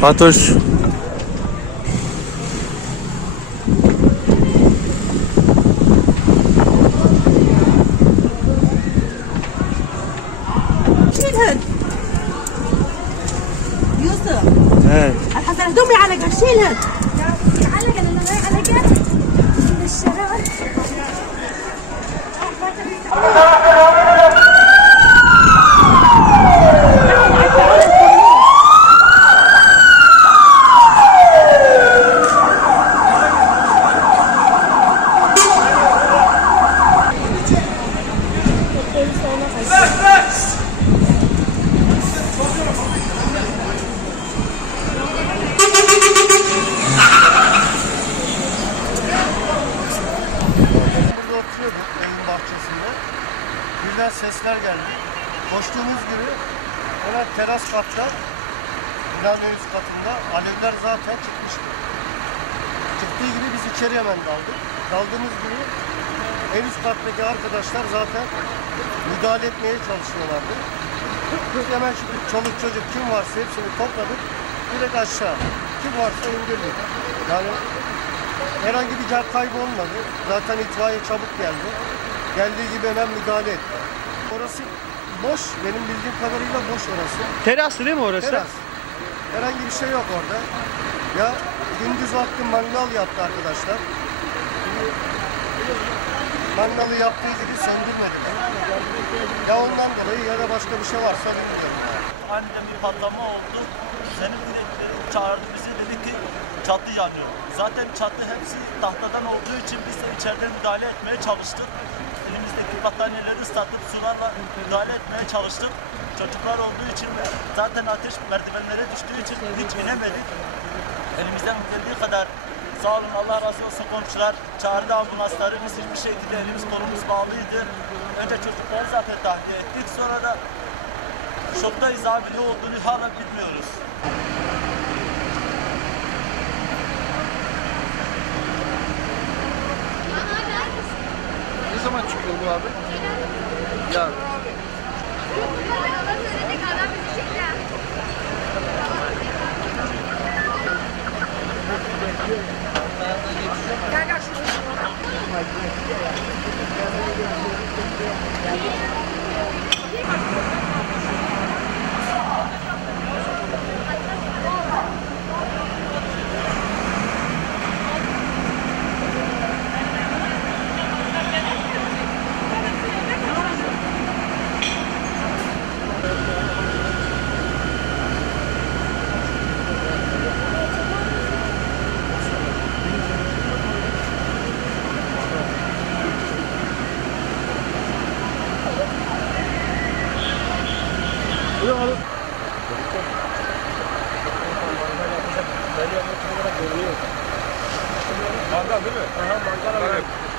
Fatoş. يوسف. إيه. الحسنة دومي على قرشين هاد. Burada oturuyorduk evin bahçesinde. Birden sesler geldi. Koştuğumuz gibi hemen teras katta, binanın üst katında alevler zaten çıkmıştı. Çıktığı gibi biz içeri hemen daldık. Daldığımız gibi en üst kattaki arkadaşlar zaten müdahale etmeye çalışıyorlardı. Biz hemen şimdi çoluk çocuk kim varsa hepsini topladık. Direkt aşağı. Kim varsa indirdik. Yani Herhangi bir can kaybı olmadı. Zaten itfaiye çabuk geldi. Geldiği gibi hemen müdahale etti. Orası boş. Benim bildiğim kadarıyla boş orası. Teraslı değil mi orası? Teras. Herhangi bir şey yok orada. Ya gündüz vakti mangal yaptı arkadaşlar. Mangalı yaptığı gibi söndürmedi. Ya ondan dolayı ya da başka bir şey varsa bilmiyorum. Aniden bir patlama oldu. Seni direkt çağırdı bizi dedi ki çatı yanıyor. Zaten çatı hepsi tahtadan olduğu için biz de içeride müdahale etmeye çalıştık. Elimizdeki battaniyeleri ıslatıp sularla müdahale etmeye çalıştık. Çocuklar olduğu için zaten ateş merdivenlere düştüğü için hiç inemedik. Elimizden geldiği kadar sağ olun Allah razı olsun komşular çağırdı ambulansları biz hiçbir şekilde elimiz kolumuz bağlıydı. Önce çocukları zaten tahliye ettik sonra da şoktayız abi ne olduğunu hala bilmiyoruz. Ne zaman çıkıyor bu abi? Gel gel şuraya. Ya Mangal değil mi? Aha, mangal